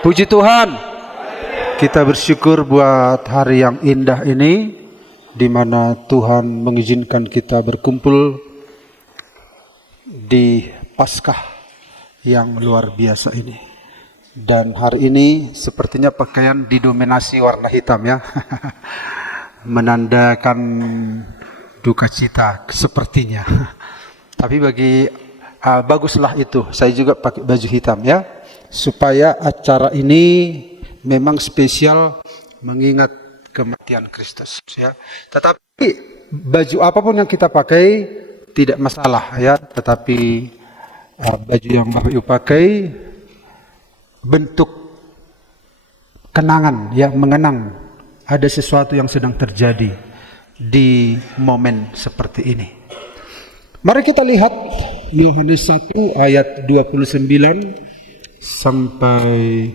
Puji Tuhan. Kita bersyukur buat hari yang indah ini, di mana Tuhan mengizinkan kita berkumpul di Paskah yang luar biasa ini. Dan hari ini sepertinya pakaian didominasi warna hitam ya. Menandakan duka cita sepertinya. Tapi baguslah itu. Saya juga pakai baju hitam ya, supaya acara ini memang spesial mengingat kematian Kristus ya. Tetapi baju apapun yang kita pakai tidak masalah ya. Tetapi baju yang Bapak Ibu pakai bentuk kenangan ya, mengenang ada sesuatu yang sedang terjadi di momen seperti ini. Mari kita lihat Yohanes 1 ayat 29 sampai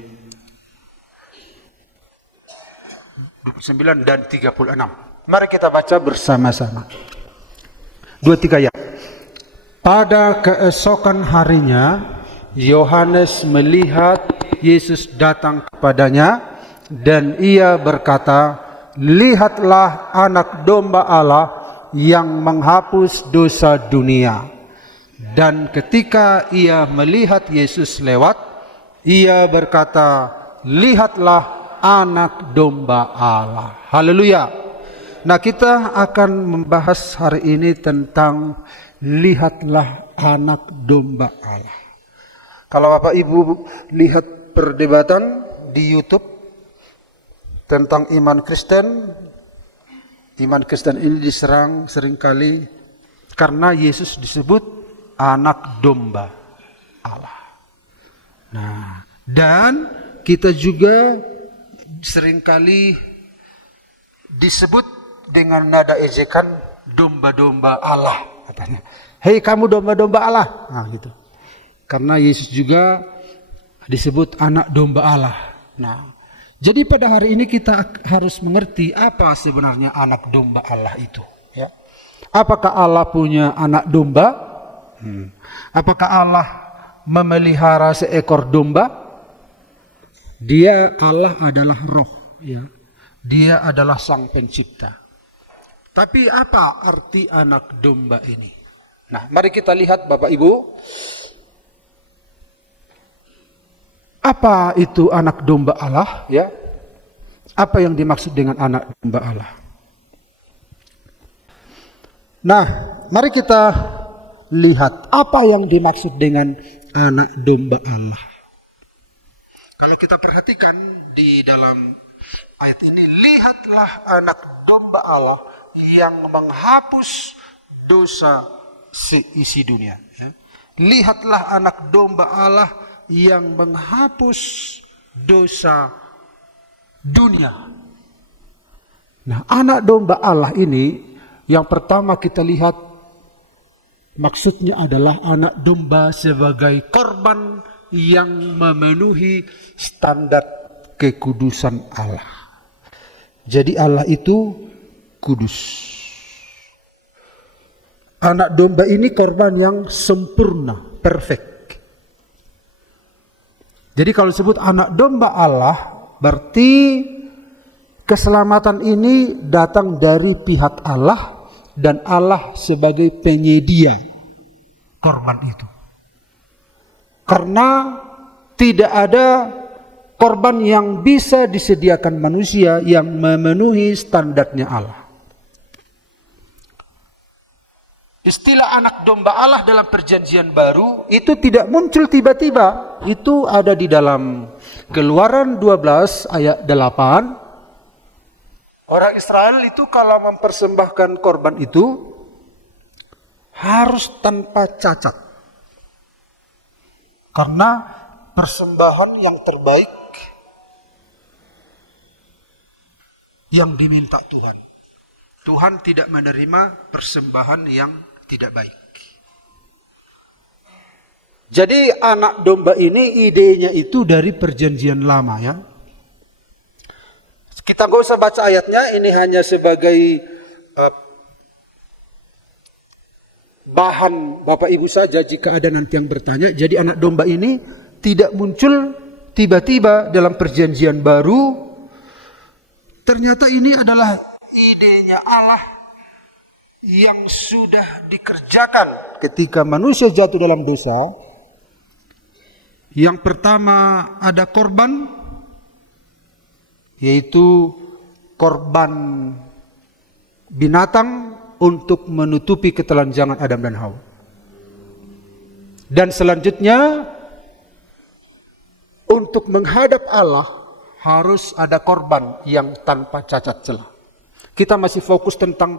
29 dan 36. Mari kita baca bersama-sama. 2-3 ya. Pada keesokan harinya, Yohanes melihat Yesus datang kepadanya dan ia berkata, "Lihatlah anak domba Allah yang menghapus dosa dunia." Dan ketika ia melihat Yesus lewat, ia berkata, "Lihatlah anak domba Allah." Haleluya. Nah, kita akan membahas hari ini tentang lihatlah anak domba Allah. Kalau Bapak Ibu lihat perdebatan di YouTube tentang iman Kristen ini diserang seringkali karena Yesus disebut anak domba Allah. Nah, dan kita juga seringkali disebut dengan nada ejekan domba-domba Allah katanya. Hei kamu domba-domba Allah. Nah, gitu. Karena Yesus juga disebut anak domba Allah. Nah, jadi pada hari ini kita harus mengerti apa sebenarnya anak domba Allah itu. Ya. Apakah Allah punya anak domba? Apakah Allah memelihara seekor domba? Allah adalah roh. Ya. Dia adalah sang pencipta. Tapi apa arti anak domba ini? Nah, mari kita lihat Bapak Ibu. Apa itu anak domba Allah? Ya. Apa yang dimaksud dengan anak domba Allah? Nah, mari kita lihat apa yang dimaksud dengan anak domba Allah. Kalau kita perhatikan di dalam ayat ini, lihatlah anak domba Allah yang menghapus dosa seisi dunia. Ya. Lihatlah anak domba Allah yang menghapus dosa dunia. Nah, anak domba Allah ini yang pertama kita lihat maksudnya adalah anak domba sebagai korban yang memenuhi standar kekudusan Allah. Jadi Allah itu kudus. Anak domba ini korban yang sempurna, perfect. Jadi kalau disebut anak domba Allah, berarti keselamatan ini datang dari pihak Allah dan Allah sebagai penyedia korban itu. Karena tidak ada korban yang bisa disediakan manusia yang memenuhi standarnya Allah. Istilah anak domba Allah dalam perjanjian baru itu tidak muncul tiba-tiba. Itu ada di dalam Keluaran 12 ayat 8. Orang Israel itu kalau mempersembahkan korban itu harus tanpa cacat. Karena persembahan yang terbaik yang diminta Tuhan. Tuhan tidak menerima persembahan yang tidak baik. Jadi anak domba ini idenya itu dari perjanjian lama ya. Kita nggak usah baca ayatnya, ini hanya sebagai bahan Bapak Ibu saja jika ada nanti yang bertanya. Jadi anak domba ini tidak muncul tiba-tiba dalam perjanjian baru, ternyata ini adalah idenya Allah yang sudah dikerjakan ketika manusia jatuh dalam dosa. Yang pertama ada korban, yaitu korban binatang untuk menutupi ketelanjangan Adam dan Hawa. Dan selanjutnya, untuk menghadap Allah harus ada korban yang tanpa cacat celah. Kita masih fokus tentang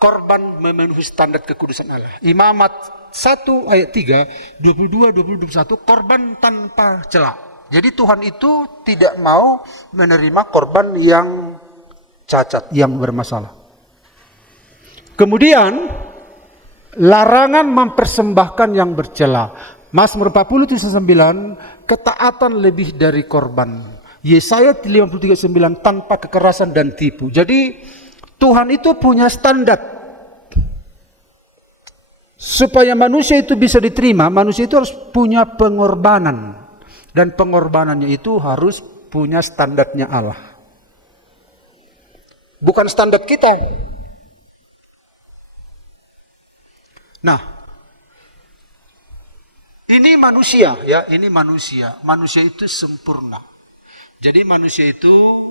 korban memenuhi standar kekudusan Allah. Imamat 1 ayat 3, 22, 21, korban tanpa celah. Jadi Tuhan itu tidak mau menerima korban yang cacat, yang bermasalah. Kemudian, larangan mempersembahkan yang bercela. Mazmur 40:9, ketaatan lebih dari korban. Yesaya 53:9, tanpa kekerasan dan tipu. Jadi Tuhan itu punya standar. Supaya manusia itu bisa diterima, manusia itu harus punya pengorbanan. Dan pengorbanannya itu harus punya standarnya Allah. Bukan standar kita. Nah, ini manusia ya, ini manusia. Manusia itu sempurna. Jadi manusia itu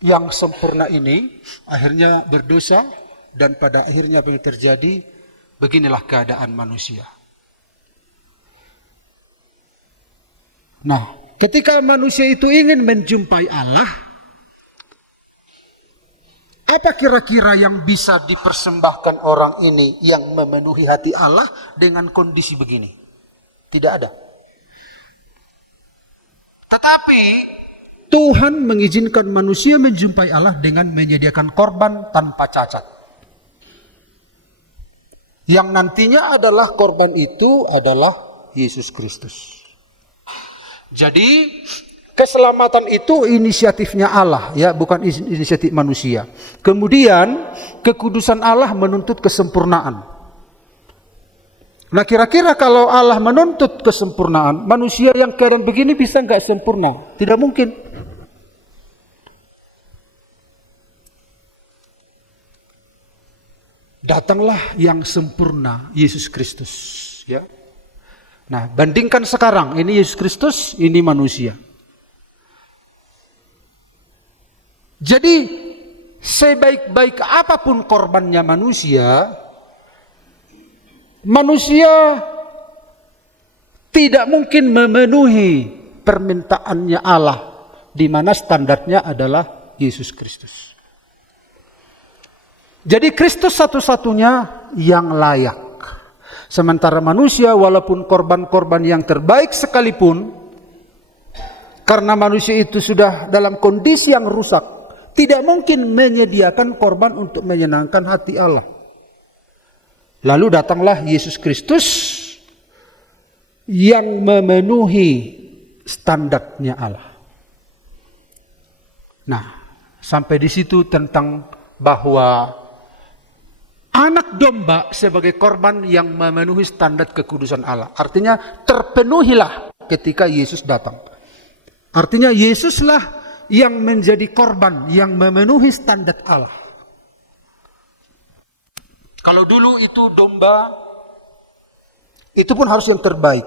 yang sempurna ini akhirnya berdosa, dan pada akhirnya apa yang terjadi? Beginilah keadaan manusia. Nah, ketika manusia itu ingin menjumpai Allah, apa kira-kira yang bisa dipersembahkan orang ini yang memenuhi hati Allah dengan kondisi begini? Tidak ada. Tetapi Tuhan mengizinkan manusia menjumpai Allah dengan menyediakan korban tanpa cacat. Yang nantinya adalah korban itu adalah Yesus Kristus. Jadi keselamatan itu inisiatifnya Allah, ya, bukan inisiatif manusia. Kemudian kekudusan Allah menuntut kesempurnaan. Nah, kira-kira kalau Allah menuntut kesempurnaan, manusia yang keadaan begini bisa nggak sempurna? Tidak mungkin. Datanglah yang sempurna, Yesus Kristus, ya. Nah, bandingkan sekarang, ini Yesus Kristus, ini manusia. Jadi, sebaik-baik apapun korbannya manusia, manusia tidak mungkin memenuhi permintaannya Allah, di mana standarnya adalah Yesus Kristus. Jadi Kristus satu-satunya yang layak. Sementara manusia walaupun korban-korban yang terbaik sekalipun, karena manusia itu sudah dalam kondisi yang rusak, tidak mungkin menyediakan korban untuk menyenangkan hati Allah. Lalu datanglah Yesus Kristus yang memenuhi standarnya Allah. Nah, sampai di situ tentang bahwa anak domba sebagai korban yang memenuhi standar kekudusan Allah. Artinya terpenuhilah ketika Yesus datang. Artinya Yesuslah yang menjadi korban yang memenuhi standar Allah. Kalau dulu itu domba, itu pun harus yang terbaik.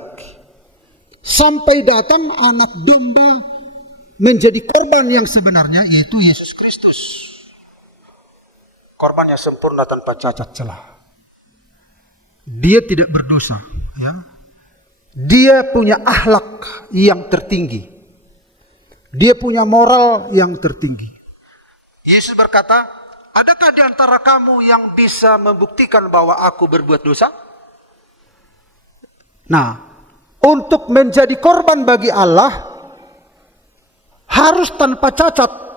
Sampai datang anak domba menjadi korban yang sebenarnya, yaitu Yesus Kristus. Korbannya sempurna tanpa cacat celah. Dia tidak berdosa. Ya. Dia punya akhlak yang tertinggi. Dia punya moral yang tertinggi. Yesus berkata, adakah di antara kamu yang bisa membuktikan bahwa aku berbuat dosa? Nah, untuk menjadi korban bagi Allah, harus tanpa cacat.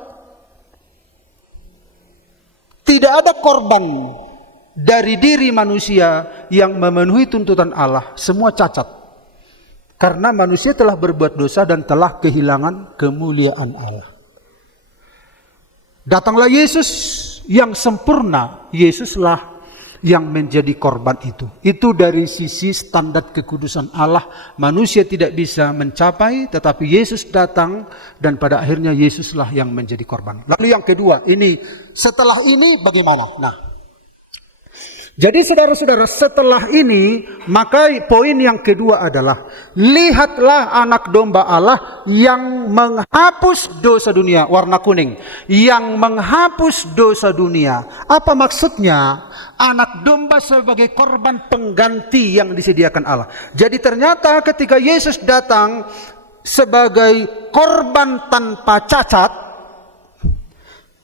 Tidak ada korban dari diri manusia yang memenuhi tuntutan Allah. Semua cacat. Karena manusia telah berbuat dosa dan telah kehilangan kemuliaan Allah. Datanglah Yesus yang sempurna. Yesuslah yang menjadi korban itu. Itu dari sisi standar kekudusan Allah, manusia tidak bisa mencapai, tetapi Yesus datang dan pada akhirnya Yesuslah yang menjadi korban. Lalu yang kedua, ini setelah ini bagaimana? Nah, jadi saudara-saudara, setelah ini maka poin yang kedua adalah lihatlah anak domba Allah yang menghapus dosa dunia, warna kuning, yang menghapus dosa dunia. Apa maksudnya? Anak domba sebagai korban pengganti yang disediakan Allah. Jadi ternyata ketika Yesus datang sebagai korban tanpa cacat,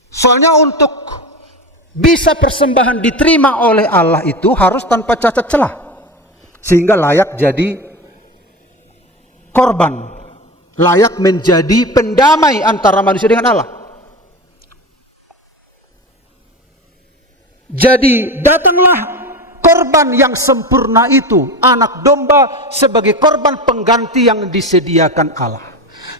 soalnya untuk bisa persembahan diterima oleh Allah itu harus tanpa cacat celah, sehingga layak jadi korban, layak menjadi pendamai antara manusia dengan Allah. Jadi datanglah korban yang sempurna itu, anak domba sebagai korban pengganti yang disediakan Allah.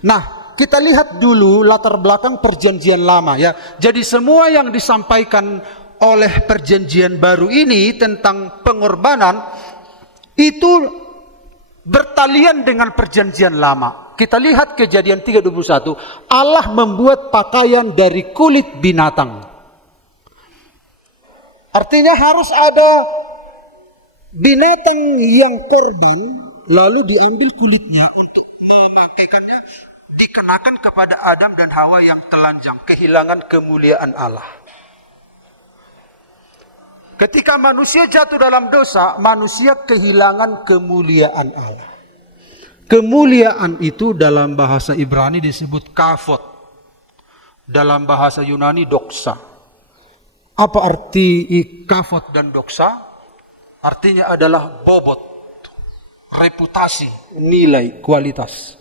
Nah, kita lihat dulu latar belakang perjanjian lama ya. Jadi semua yang disampaikan oleh perjanjian baru ini tentang pengorbanan itu bertalian dengan perjanjian lama. Kita lihat Kejadian 3:21, Allah membuat pakaian dari kulit binatang. Artinya harus ada binatang yang korban, lalu diambil kulitnya untuk memakaikannya, dikenakan kepada Adam dan Hawa yang telanjang, kehilangan kemuliaan Allah. Ketika manusia jatuh dalam dosa, manusia kehilangan kemuliaan Allah. Kemuliaan itu dalam bahasa Ibrani disebut kavod, dalam bahasa Yunani doksa. Apa arti kavod dan doksa? Artinya adalah bobot, reputasi, nilai, kualitas.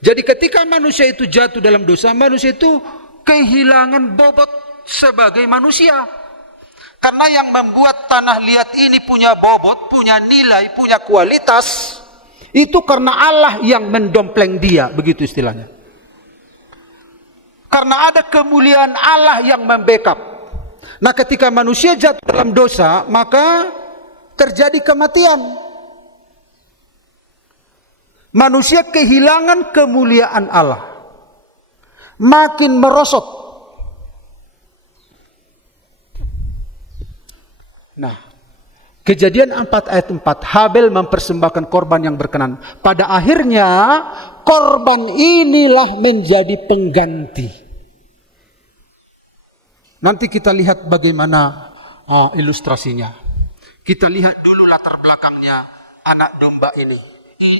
Jadi ketika manusia itu jatuh dalam dosa, manusia itu kehilangan bobot sebagai manusia. Karena yang membuat tanah liat ini punya bobot, punya nilai, punya kualitas, itu karena Allah yang mendompleng dia, begitu istilahnya. Karena ada kemuliaan Allah yang membackup. Nah, ketika manusia jatuh dalam dosa, maka terjadi kematian. Manusia kehilangan kemuliaan Allah, makin merosot. Nah, Kejadian 4 ayat 4, Habel mempersembahkan korban yang berkenan. Pada akhirnya korban inilah menjadi pengganti. Nanti kita lihat bagaimana ilustrasinya. Kita lihat dulu latar belakangnya anak domba ini.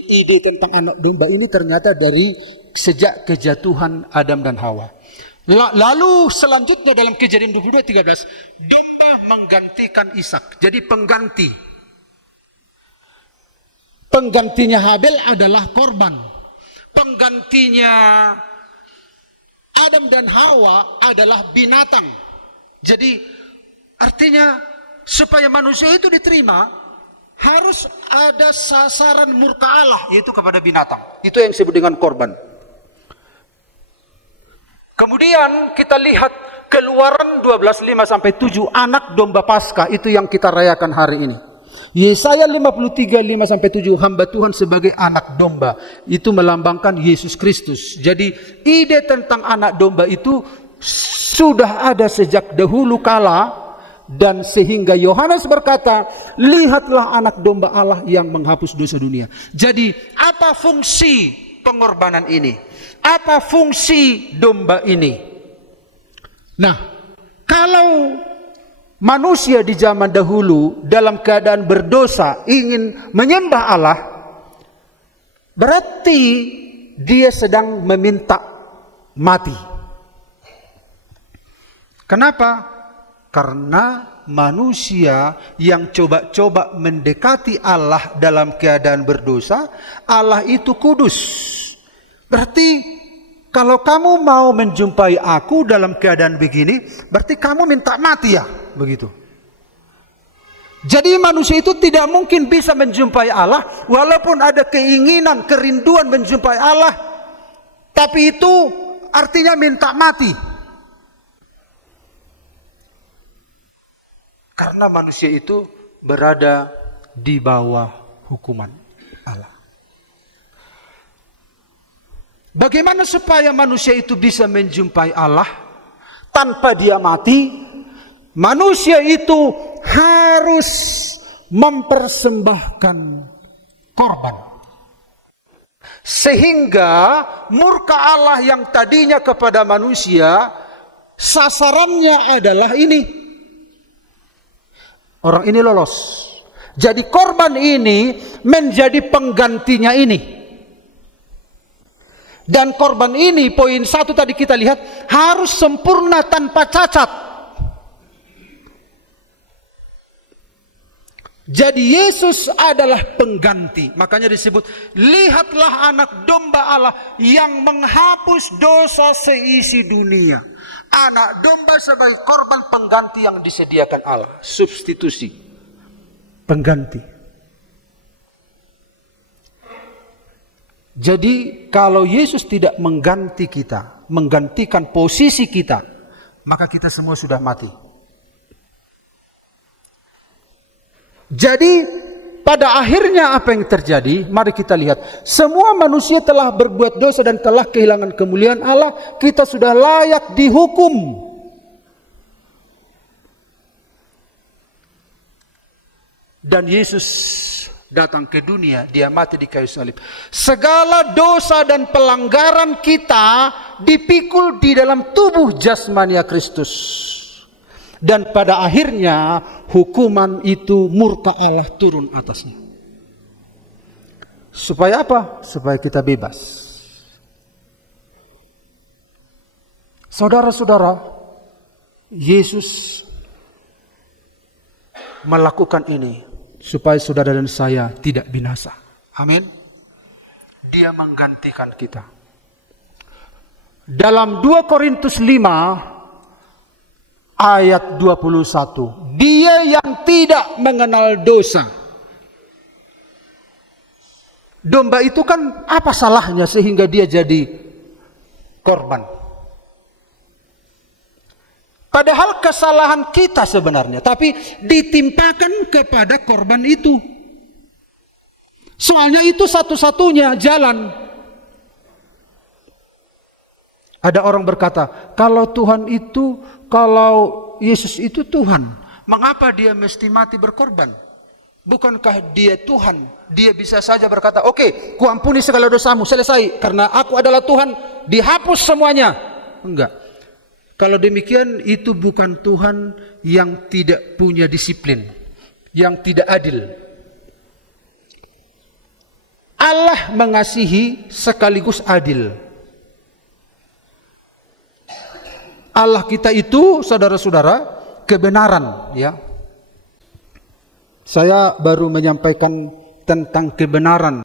Ide tentang anak domba ini ternyata dari sejak kejatuhan Adam dan Hawa. Lalu selanjutnya dalam Kejadian 22:13, domba menggantikan Ishak. Jadi pengganti. Penggantinya Habel adalah korban. Penggantinya Adam dan Hawa adalah binatang. Jadi artinya supaya manusia itu diterima harus ada sasaran murka Allah, yaitu kepada binatang. Itu yang disebut dengan korban. Kemudian kita lihat Keluaran 12:5-7, anak domba Paskah itu yang kita rayakan hari ini. Yesaya 53:5-7, hamba Tuhan sebagai anak domba, itu melambangkan Yesus Kristus. Jadi ide tentang anak domba itu sudah ada sejak dahulu kala, dan sehingga Yohanes berkata, lihatlah anak domba Allah yang menghapus dosa dunia. Jadi apa fungsi pengorbanan ini? Apa fungsi domba ini? Nah, kalau manusia di zaman dahulu dalam keadaan berdosa ingin menyembah Allah, berarti dia sedang meminta mati. Kenapa? Karena manusia yang coba-coba mendekati Allah dalam keadaan berdosa, Allah itu kudus. Berarti kalau kamu mau menjumpai aku dalam keadaan begini, berarti kamu minta mati ya, begitu. Jadi manusia itu tidak mungkin bisa menjumpai Allah, walaupun ada keinginan, kerinduan menjumpai Allah, tapi itu artinya minta mati. Karena manusia itu berada di bawah hukuman Allah. Bagaimana supaya manusia itu bisa menjumpai Allah tanpa dia mati? Manusia itu harus mempersembahkan korban. Sehingga murka Allah yang tadinya kepada manusia, sasarannya adalah ini. Orang ini lolos. Jadi korban ini menjadi penggantinya ini. Dan korban ini, poin 1 tadi kita lihat, harus sempurna tanpa cacat. Jadi Yesus adalah pengganti. Makanya disebut, lihatlah anak domba Allah yang menghapus dosa seisi dunia. Anak domba sebagai korban pengganti yang disediakan Allah. Substitusi. Pengganti. Jadi kalau Yesus tidak mengganti kita, menggantikan posisi kita, maka kita semua sudah mati. Jadi pada akhirnya apa yang terjadi? Mari kita lihat. Semua manusia telah berbuat dosa dan telah kehilangan kemuliaan Allah. Kita sudah layak dihukum. Dan Yesus datang ke dunia, dia mati di kayu salib. Segala dosa dan pelanggaran kita dipikul di dalam tubuh jasmania Kristus. Dan pada akhirnya hukuman itu murka Allah turun atasnya. Supaya apa? Supaya kita bebas. Saudara-saudara, Yesus melakukan ini supaya saudara dan saya tidak binasa. Amin. Dia menggantikan kita. Dalam 2 Korintus 5 ayat 21. Dia yang tidak mengenal dosa. Domba itu kan apa salahnya sehingga dia jadi korban? Padahal kesalahan kita sebenarnya, tapi ditimpakan kepada korban itu. Soalnya itu satu-satunya jalan. Ada orang berkata, kalau Yesus itu Tuhan, mengapa dia mesti mati berkorban? Bukankah dia Tuhan? Dia bisa saja berkata, oke, kuampuni segala dosamu, selesai. Karena aku adalah Tuhan, dihapus semuanya. Enggak. Kalau demikian, itu bukan Tuhan yang tidak punya disiplin, yang tidak adil. Allah mengasihi sekaligus adil. Allah kita itu, saudara-saudara, kebenaran, ya. Saya baru menyampaikan tentang kebenaran,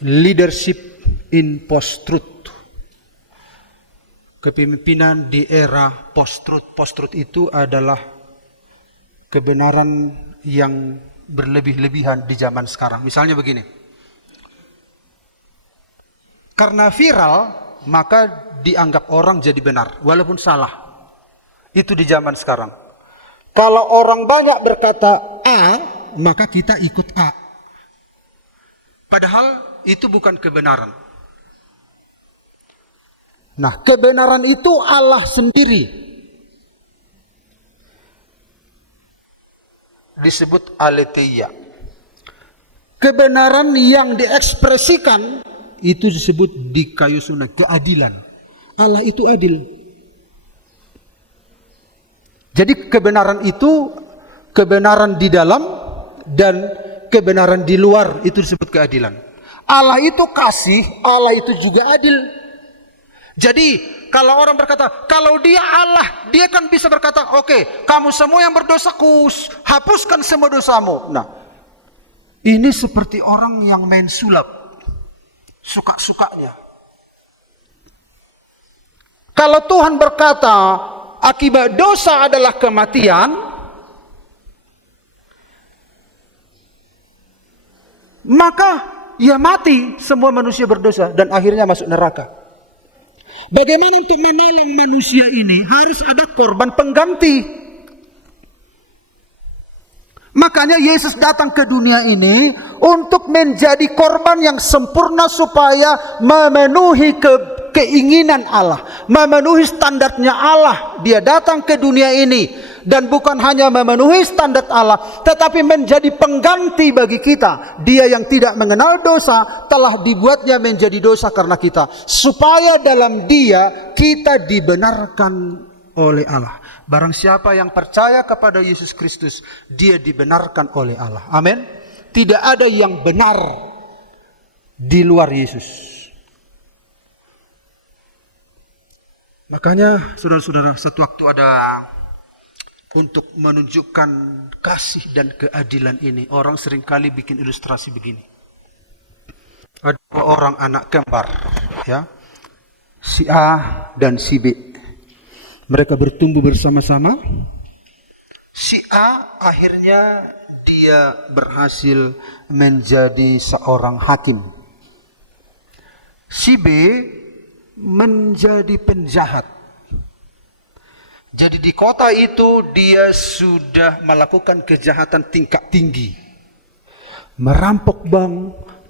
leadership in post-truth. Kepemimpinan di era post-truth. Post-truth itu adalah kebenaran yang berlebih-lebihan di zaman sekarang. Misalnya begini. Karena viral, maka dianggap orang jadi benar, walaupun salah. Itu di zaman sekarang. Kalau orang banyak berkata A, maka kita ikut A. Padahal itu bukan kebenaran. Nah, kebenaran itu Allah sendiri. Disebut aletheia. Kebenaran yang diekspresikan itu disebut di kayu salib, keadilan. Allah itu adil. Jadi kebenaran itu, kebenaran di dalam dan kebenaran di luar itu disebut keadilan. Allah itu kasih, Allah itu juga adil. Jadi kalau orang berkata, kalau dia Allah, dia kan bisa berkata, oke, kamu semua yang berdosa, hapuskan semua dosamu. Nah, ini seperti orang yang main sulap, suka-sukanya. Kalau Tuhan berkata, akibat dosa adalah kematian, maka ya mati semua manusia berdosa dan akhirnya masuk neraka. Bagaimana untuk menolong manusia ini? Harus ada korban pengganti. Makanya Yesus datang ke dunia ini untuk menjadi korban yang sempurna supaya memenuhi keinginan Allah, memenuhi standarnya Allah. Dia datang ke dunia ini dan bukan hanya memenuhi standar Allah, tetapi menjadi pengganti bagi kita. Dia yang tidak mengenal dosa telah dibuatnya menjadi dosa karena kita, supaya dalam Dia kita dibenarkan oleh Allah. Barang siapa yang percaya kepada Yesus Kristus, dia dibenarkan oleh Allah. Amin. Tidak ada yang benar di luar Yesus. Makanya saudara-saudara, satu waktu ada untuk menunjukkan kasih dan keadilan ini, orang seringkali bikin ilustrasi begini. Ada dua orang anak kembar, ya, si A dan si B. Mereka bertumbuh bersama-sama. Si A akhirnya dia berhasil menjadi seorang hakim. Si B menjadi penjahat. Jadi di kota itu dia sudah melakukan kejahatan tingkat tinggi. Merampok bank,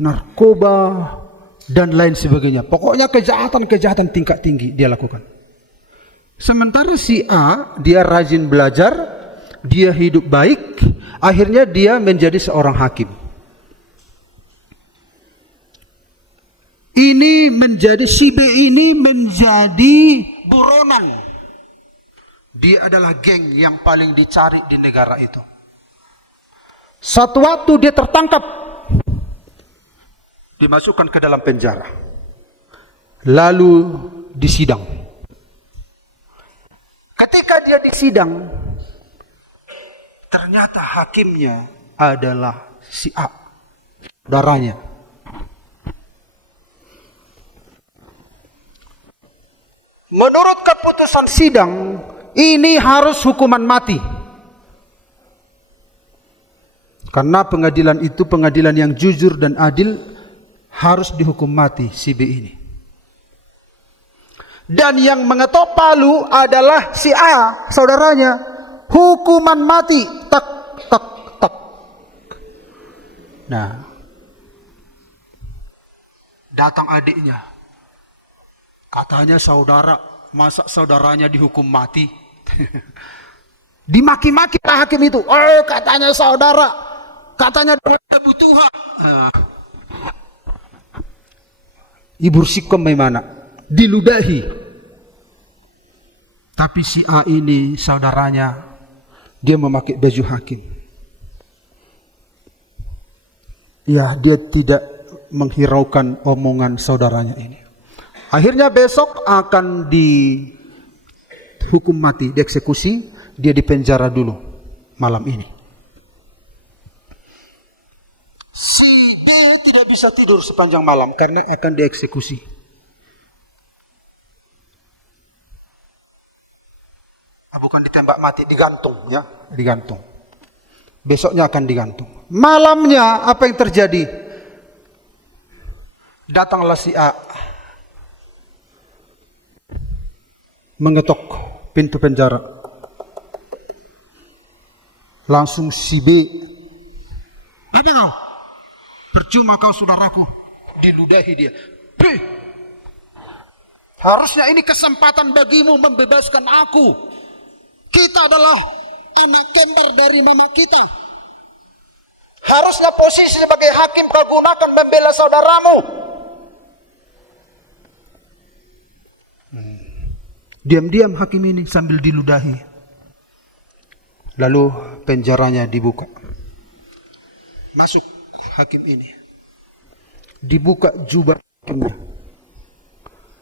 narkoba, dan lain sebagainya. Pokoknya kejahatan-kejahatan tingkat tinggi dia lakukan. Sementara si A, dia rajin belajar, dia hidup baik, akhirnya dia menjadi seorang hakim. Si B ini menjadi buronan. Dia adalah geng yang paling dicari di negara itu. Satu waktu dia tertangkap, dimasukkan ke dalam penjara, lalu disidang. Ketika dia disidang, ternyata hakimnya adalah si A, saudaranya. Menurut keputusan sidang, ini harus hukuman mati. Karena pengadilan itu pengadilan yang jujur dan adil, harus dihukum mati si B ini. Dan yang mengetok palu adalah si A, saudaranya. Hukuman mati. Tak, tak, tak. Nah, datang adiknya. Katanya saudara, masa saudaranya dihukum mati? Dimaki-maki hakim itu. Oh, katanya saudara. Katanya kebutuhan. Nah. Ibu sikom memana? Diludahi. Tapi si A ini saudaranya, dia memakai baju hakim. Ya, dia tidak menghiraukan omongan saudaranya ini. Akhirnya besok akan dihukum mati, dieksekusi. Dia dipenjara dulu malam ini. Si B tidak bisa tidur sepanjang malam karena akan dieksekusi. Bukan ditembak mati, digantung, ya, digantung. Besoknya akan digantung. Malamnya apa yang terjadi? Datanglah si A, mengetok pintu penjara. Langsung si B, "Apa kau? Percuma kau saudaraku." Diludahi dia. B, harusnya ini kesempatan bagimu membebaskan aku. Kita adalah anak kembar dari mama kita. Harusnya posisi sebagai hakim kau gunakan membela saudaramu. Diam-diam hakim ini sambil diludahi. Lalu penjaranya dibuka. Masuk hakim ini. Dibuka jubah hakimnya.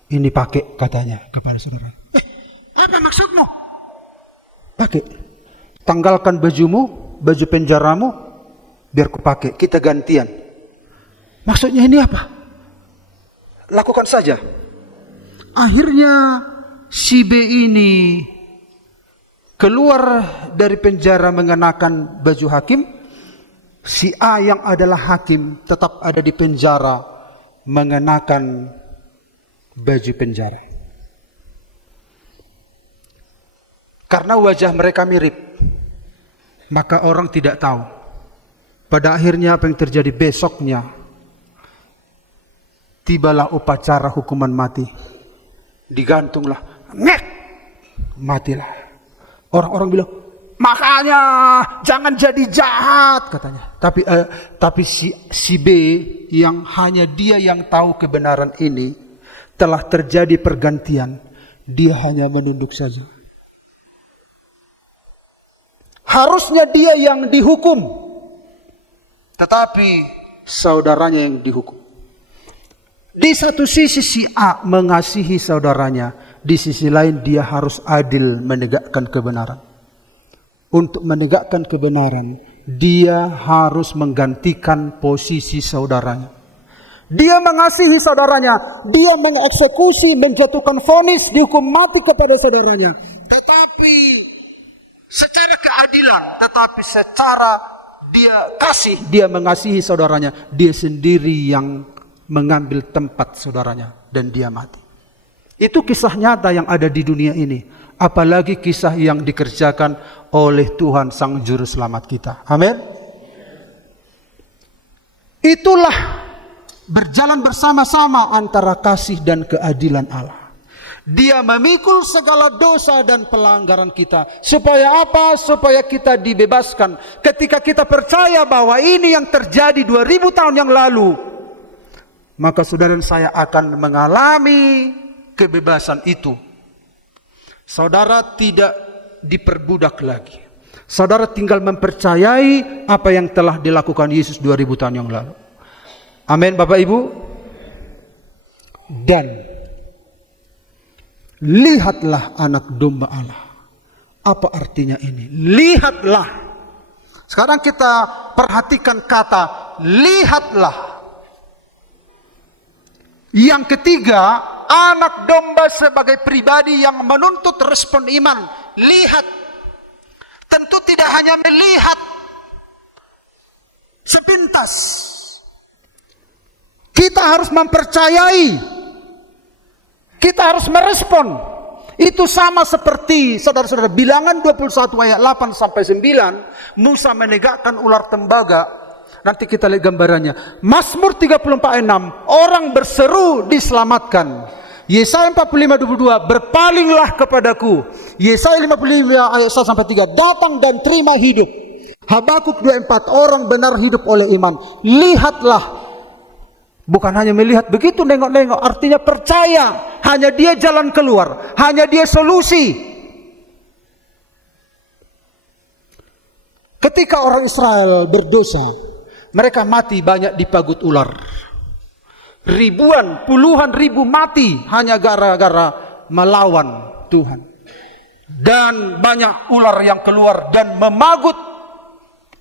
Ini pakai katanya kepada saudara. Apa maksudmu? Pakai. Tanggalkan bajumu, baju penjaramu, biar ku pakai. Kita gantian. Maksudnya ini apa? Lakukan saja. Akhirnya si B ini keluar dari penjara mengenakan baju hakim. Si A yang adalah hakim tetap ada di penjara mengenakan baju penjara. Karena wajah mereka mirip. Maka orang tidak tahu. Pada akhirnya apa yang terjadi besoknya? Tibalah upacara hukuman mati. Digantunglah. Nek! Matilah. Orang-orang bilang, makanya jangan jadi jahat katanya. Tapi si B yang hanya dia yang tahu kebenaran ini, telah terjadi pergantian. Dia hanya menunduk saja. Harusnya dia yang dihukum, tetapi saudaranya yang dihukum. Di satu sisi si A mengasihi saudaranya, di sisi lain dia harus adil menegakkan kebenaran. Untuk menegakkan kebenaran, dia harus menggantikan posisi saudaranya. Dia mengasihi saudaranya, dia mengeksekusi, menjatuhkan vonis, dihukum mati kepada saudaranya. Tetapi secara keadilan, tetapi secara dia kasih, dia mengasihi saudaranya, dia sendiri yang mengambil tempat saudaranya dan dia mati. Itu kisah nyata yang ada di dunia ini. Apalagi kisah yang dikerjakan oleh Tuhan Sang Juru Selamat kita. Amin. Itulah berjalan bersama-sama antara kasih dan keadilan Allah. Dia memikul segala dosa dan pelanggaran kita. Supaya apa? Supaya kita dibebaskan. Ketika kita percaya bahwa ini yang terjadi 2000 tahun yang lalu, maka saudara dan saya akan mengalami kebebasan itu. Saudara tidak diperbudak lagi. Saudara tinggal mempercayai apa yang telah dilakukan Yesus 2000 tahun yang lalu. Amin Bapak Ibu. Dan lihatlah anak domba Allah. Apa artinya ini? Lihatlah. Sekarang kita perhatikan kata lihatlah. Yang ketiga, anak domba sebagai pribadi yang menuntut respon iman. Lihat. Tentu tidak hanya melihat sepintas. Kita harus mempercayai. Kita harus merespon. Itu sama seperti saudara-saudara Bilangan 21 ayat 8 sampai 9, Musa menegakkan ular tembaga. Nanti kita lihat gambarannya. Mazmur 34 ayat 6, orang berseru diselamatkan. Yesaya 45:22, berpalinglah kepadaku. Yesaya 55 ayat 1 sampai 3, datang dan terima hidup. Habakuk 2:4, orang benar hidup oleh iman. Lihatlah. Bukan hanya melihat begitu, nengok-nengok, artinya percaya. Hanya dia jalan keluar, hanya dia solusi. Ketika orang Israel berdosa, mereka mati banyak dipagut ular. Ribuan, puluhan ribu mati hanya gara-gara melawan Tuhan. Dan banyak ular yang keluar dan memagut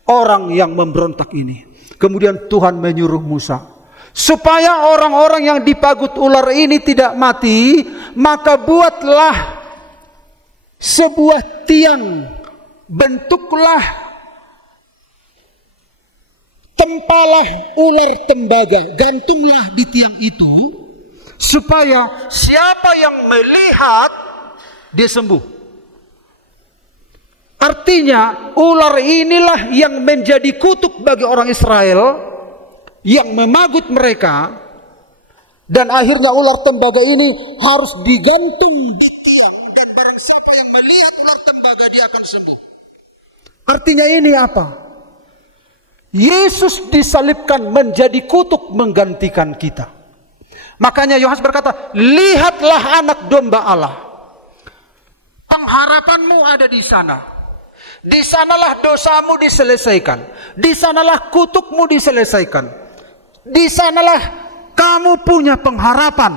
orang yang memberontak ini. Kemudian Tuhan menyuruh Musa, supaya orang-orang yang dipagut ular ini tidak mati, maka buatlah sebuah tiang, bentuklah, tempalah ular tembaga, gantunglah di tiang itu, supaya siapa yang melihat dia sembuh. Artinya ular inilah yang menjadi kutuk bagi orang Israel, yang memagut mereka, dan akhirnya ular tembaga ini harus digantung. Dan barang siapa yang melihat ular tembaga dia akan sembuh. Artinya ini apa? Yesus disalibkan menjadi kutuk menggantikan kita. Makanya Yohanes berkata, lihatlah anak domba Allah. Pengharapanmu ada di sana. Di sanalah dosamu diselesaikan. Di sanalah kutukmu diselesaikan. Di sanalah kamu punya pengharapan.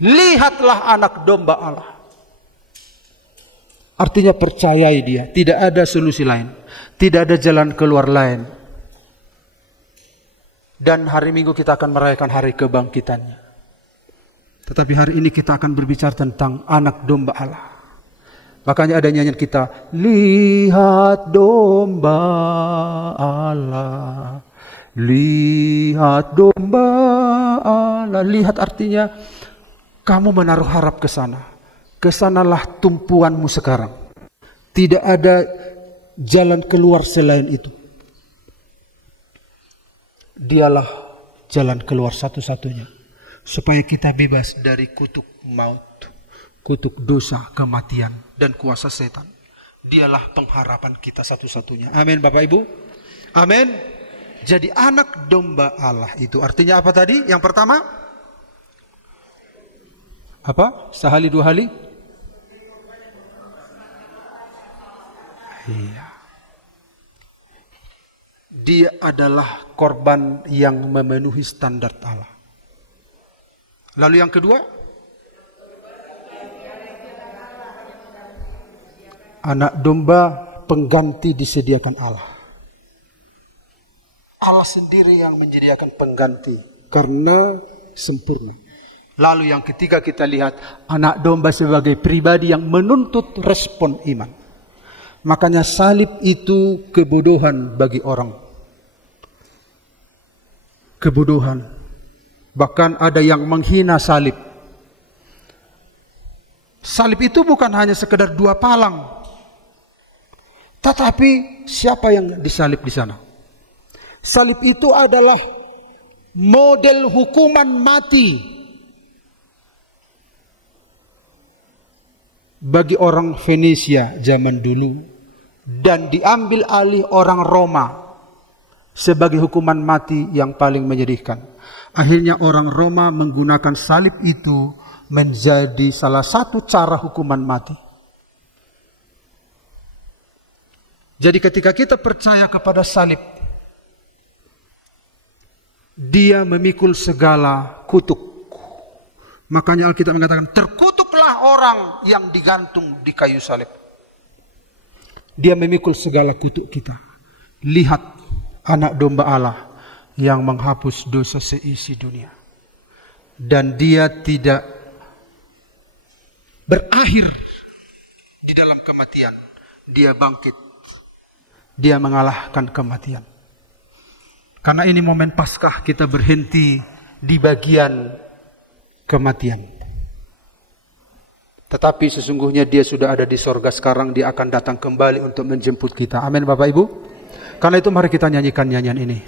Lihatlah anak domba Allah. Artinya percayai dia. Tidak ada solusi lain. Tidak ada jalan keluar lain. Dan hari Minggu kita akan merayakan hari kebangkitannya. Tetapi hari ini kita akan berbicara tentang anak domba Allah. Makanya ada nyanyian kita, lihat domba Allah. Lihat domba Allah. Lihat artinya kamu menaruh harap ke sana. Kesanalah tumpuanmu sekarang. Tidak ada jalan keluar selain itu. Dialah jalan keluar satu-satunya supaya kita bebas dari kutuk maut, kutuk dosa, kematian, dan kuasa setan. Dialah pengharapan kita satu-satunya. Amin Bapak Ibu. Amin. Jadi anak domba Allah itu artinya apa tadi? Yang pertama, apa? Sehali dua hali? Iya. Dia adalah korban yang memenuhi standar Allah. Lalu yang kedua, anak domba pengganti disediakan Allah. Allah sendiri yang menyediakan pengganti karena sempurna. Lalu yang ketiga kita lihat anak domba sebagai pribadi yang menuntut respon iman. Makanya salib itu kebodohan bagi orang. Kebodohan. Bahkan ada yang menghina salib. Salib itu bukan hanya sekedar dua palang. Tetapi siapa yang disalib di sana? Salib itu adalah model hukuman mati bagi orang Venesia zaman dulu dan diambil alih orang Roma sebagai hukuman mati yang paling menyedihkan. Akhirnya orang Roma menggunakan salib itu menjadi salah satu cara hukuman mati. Jadi ketika kita percaya kepada salib, dia memikul segala kutuk. Makanya Alkitab mengatakan, terkutuklah orang yang digantung di kayu salib. Dia memikul segala kutuk kita. Lihat anak domba Allah yang menghapus dosa seisi dunia. Dan dia tidak berakhir di dalam kematian. Dia bangkit. Dia mengalahkan kematian. Karena ini momen Paskah, kita berhenti di bagian kematian. Tetapi sesungguhnya dia sudah ada di sorga sekarang, dia akan datang kembali untuk menjemput kita. Amin Bapak Ibu. Karena itu mari kita nyanyikan nyanyian ini.